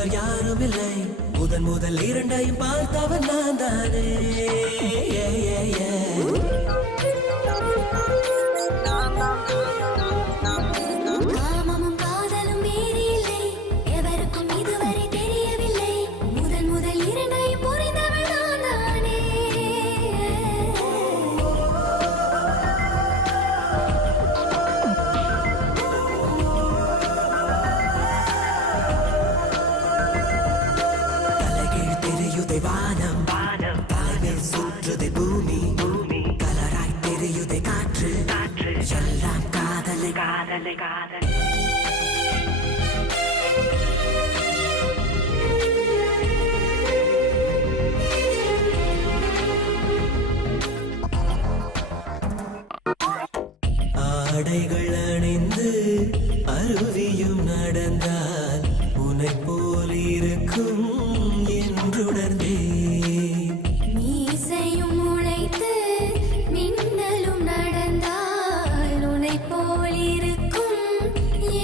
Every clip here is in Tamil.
பார்த்தவர் யாரும் இல்லை. முதன் முதல் இரண்டையும் பார்த்தவர் நான் தானே. காமமும் காதலும் வேறு இல்லை, எவருக்கும் இதுவரை தெரியவில்லை. முதன் முதல் இரண்டையும் புரிந்தவள் நான் தானே. தலைகீழ் தெரியுதை வானம், தலைமையில் சுற்றுதை பூமி, கலராய் தெரியுதை காற்று, எல்லாம் காதலை காதலை காதல். ஆடைகள் அணிந்து அருவியும் நடந்தால் உன்னை போல் இருக்கும் என்றுணர்ந்தேன். மீசையும் முளைத்து மின்னலும் நடந்தால் உன்னை போல் இருக்கும்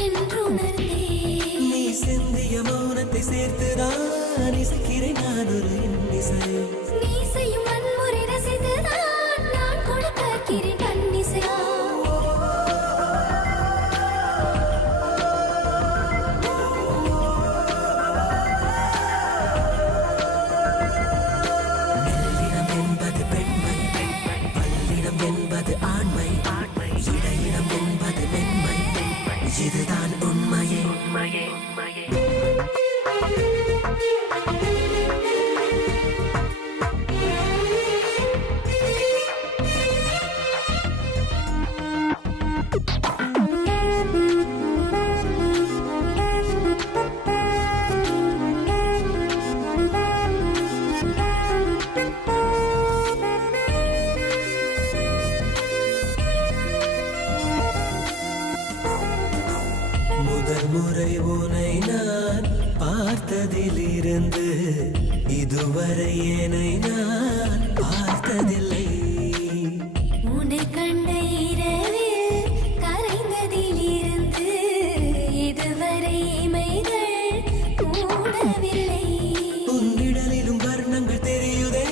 என்றுணர்ந்தேன். நீ சிந்திய மௌனத்தை சேர்த்துதான் இசைக்கிறேன் நான் ஒரு இன்னிசை. மீசையும் வன்முறை ரசித்துதான் நான் கொடுக்கிறேன் கண்ணிசை. மெல்லினம் என்பது பெண்மை, பல்லினம் என்பது ஆண்மை, இடையினம் என்பது மென்மை, இதுதான் உண்மையே. முதல் முறை உன்னை நான் பார்த்ததிலிருந்து இதுவரை என்னை நான் பார்த்ததில்லை. உன்னை கண்ட இரவில் கரைந்ததிலிருந்து இதுவரை இமைகள் மூடவில்லை. உன்னிடலிலும் வர்ணங்கள் தெரியுதே,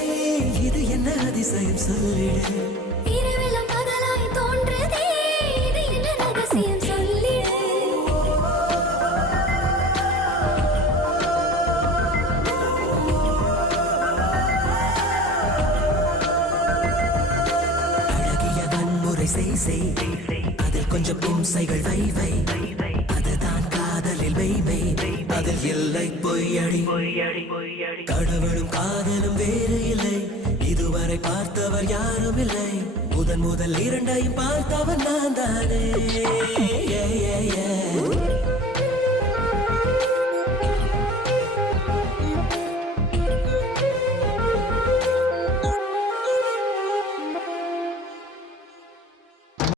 இது என்ன அதிசயம் சொல்லிடு. இரவிலும் பகலாய் தோன்றதே, இது என்ன ரகசியம் சொல்லிடு. அழகிய வன்முறை செய், அதில் கொஞ்சம் இம்சைகள் வை, அதுதான் காதலில் மெய்மை, அதில் இல்லை பொய்யடி. கடவுளும் காதலும் வேறு இல்லை, இதுவரை பார்த்தவர் யாரும் இல்லை. முதன் முதல் இரண்டையும் பார்த்தவர் நான் தானே.